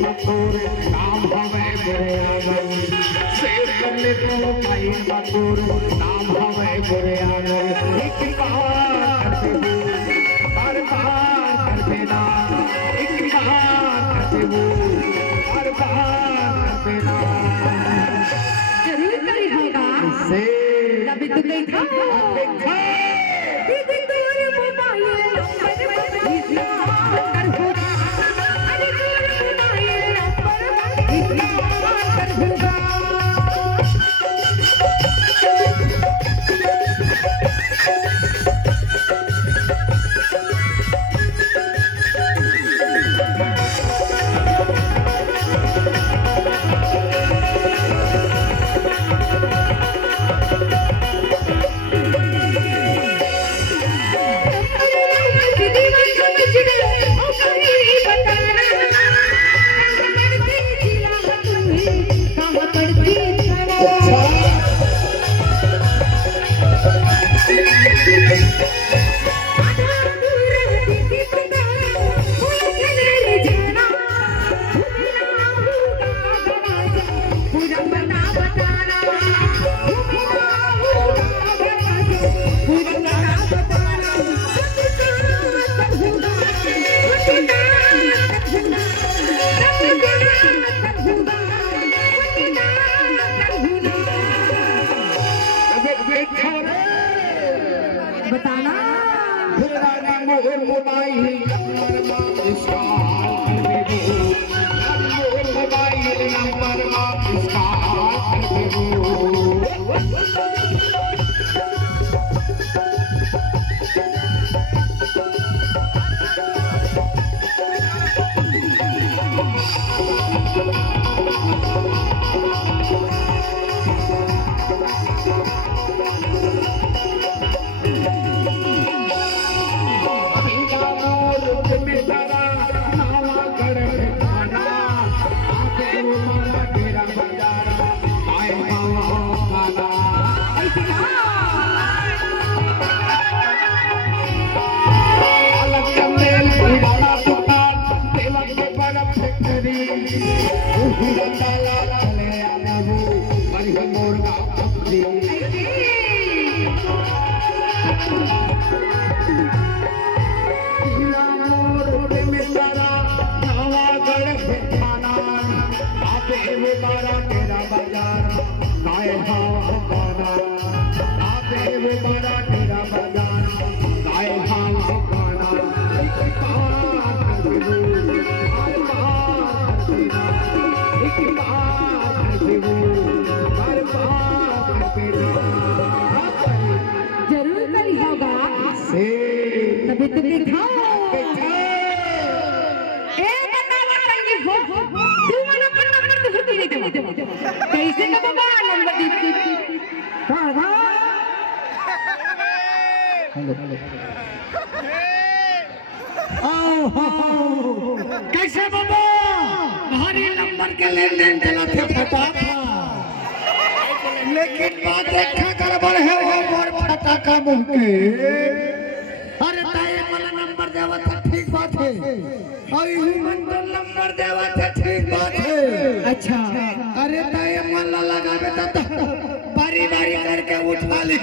नाम हमें बुरे आगन शेर कर ले तो भाई मधुर नाम हमें बुरे आगन एक बार कर देना एक बार कर देना जरूर करी होगा से तभी तो देखा दीदी तेरे मोबाइल बताना मोबाइल नंबर इसका जरूर करी होगा तभी तो देखा कैसे का बाबा नंबर दी कैसे बाबा भारी नंबर के लेन देन चला थे फटा था लेकिन बात देखा गड़बड़ है वो मोर फटा का मुंह के अरे ताई वाला नंबर देवा था ठीक बात है और ह्यूमन नंबर देवा था ठीक बात है अच्छा अरे ताई वाला लगावे तो बारी बारी करके उठा ले